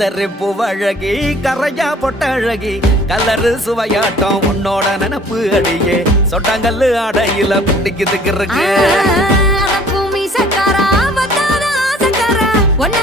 கத்தரிப்பு அழகி கரையா பொட்ட அழகி கலரு சுவையாட்டம் உன்னோட நினப்பு அடியே சொட்டாங்கல்லு அடையில பிடிக்குதுக்கு இருக்கு பூமி சக்காரா வந்தாத ஆசக்காரா ஒன்ன